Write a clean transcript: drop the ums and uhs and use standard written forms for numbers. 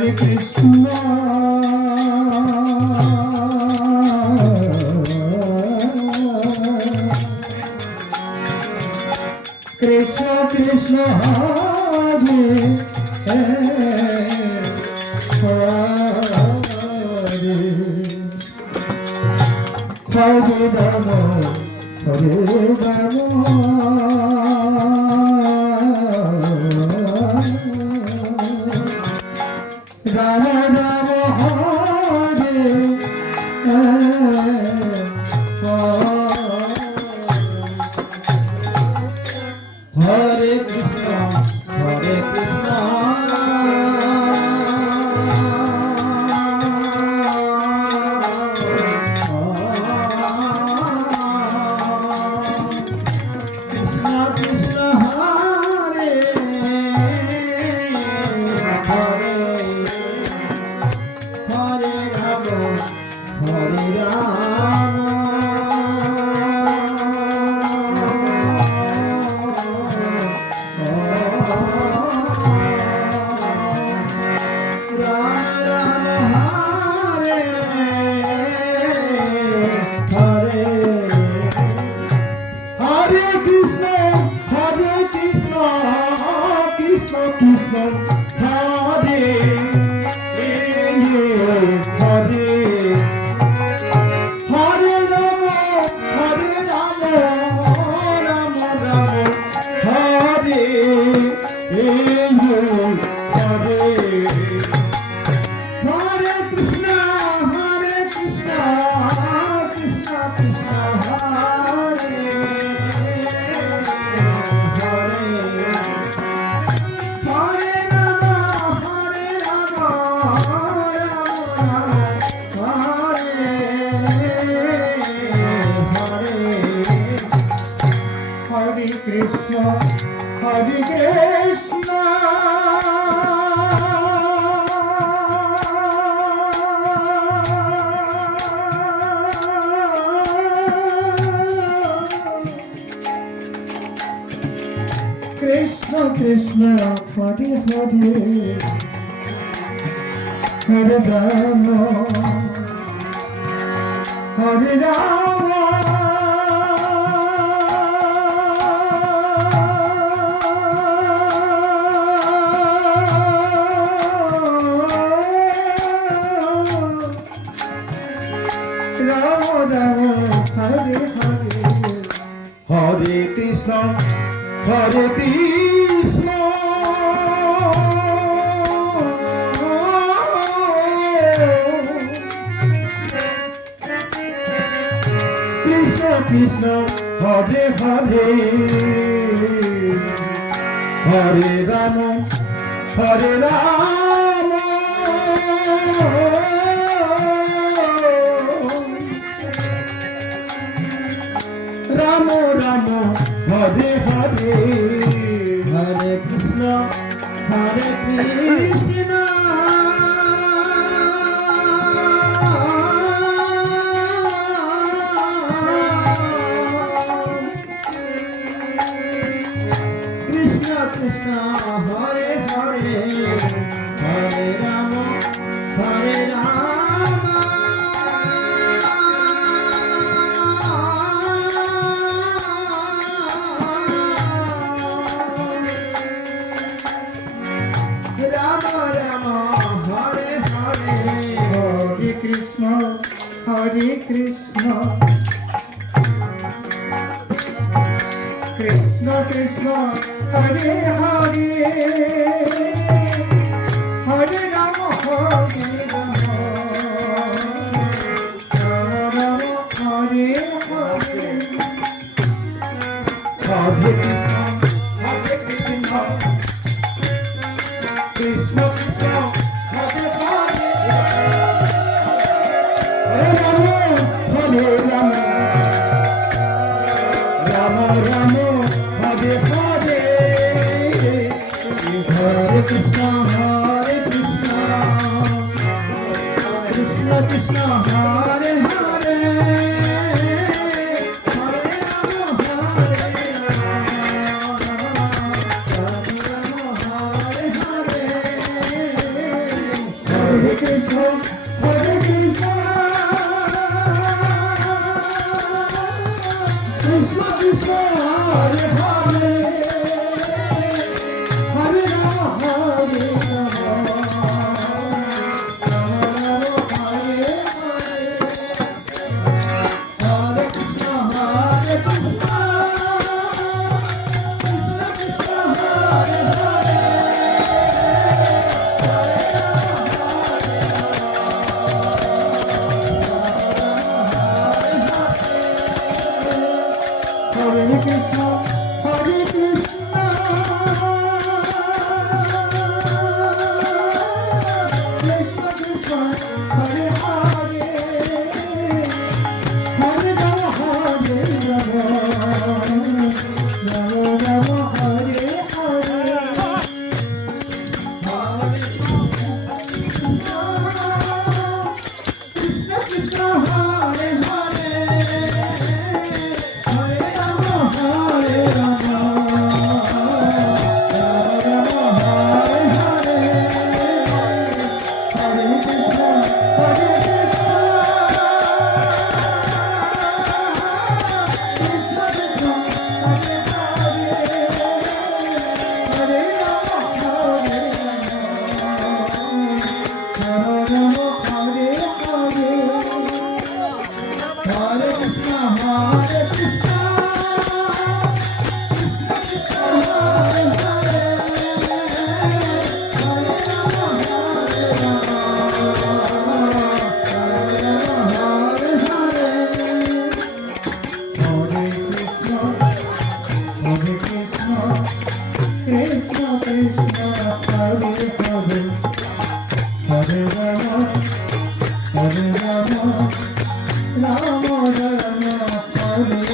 Hare Krishna, Krishna Krishna Hare Hare Rama Hare Rama Hare Krishna, Hare Krishna, Krishna Krishna Hare Hare Hare Rama Hare Krishna, Hare Hare Hare Rama, Hare Rama, Rama Rama, Hare Hare Hare Krishna, Krishna Krishna, Hare Krishna, Hare Krishna, Krishna Krishna, Hare Hare, Hare Rama, Hare Rama. Hare Krishna, Hare Krishna, Krishna Krishna, Hare Hare, Hare Rama, Hare Rama, Rama Rama, Hare Hare, Hare Krishna, Hare Krishna, Krishna Krishna, Hare Hare, Hare Rama, Hare Rama. Hare Krishna, Krishna Krishna, Hare Hare, Hare Rama, Hare Rama, Rama Rama, Hare Hare, Hare Krishna, Hare Krishna, Krishna Krishna, Hare Hare, Hare Rama, Hare Rama, Rama Rama, Hare Hare, Hare Krishna, Hare Krishna, Krishna Krishna, Hare Hare, Hare Rama, Hare Rama, Rama Rama, Hare Hare, Krishna Krishna Hare Hare Hare Rama Hare Rama Rama Rama Hare Hare Hare Krishna Hare Krishna Krishna Hare Hare Hare Krishna, Hare Krishna, Krishna Krishna, Hare Hare, Hare Rama, Hare Rama, Rama Rama, Hare Hare, Hare Krishna, Krishna Hare Hare. Hare Rama, Hare Rama, Rama Rama, Hare Hare, Hare Krishna, Hare Krishna, Krishna Krishna, Hare Hare, Hare Rama, Hare Rama, Rama Rama, Hare Hare, Hare Krishna, Hare Krishna. Hare Rama, Rama Rama, Hare